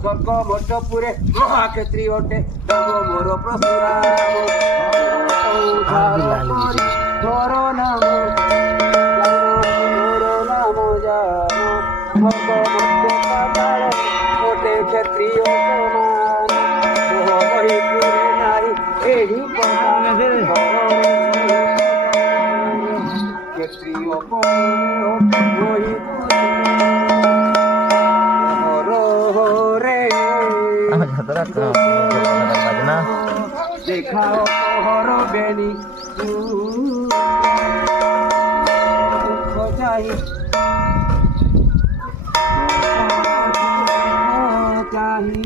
স্বর্গ মঠপুরে মহাক্ষেত্রী ওঠে তব মোর প্রসুরাম ধর নাম জানো স্বর্গ মঠ পাতাল ওঠে ক্ষেত্রীয় সমান বহিপুরে নাই এই ক্ষেত্রীয় দেখাও হর বেনি চাই চাহি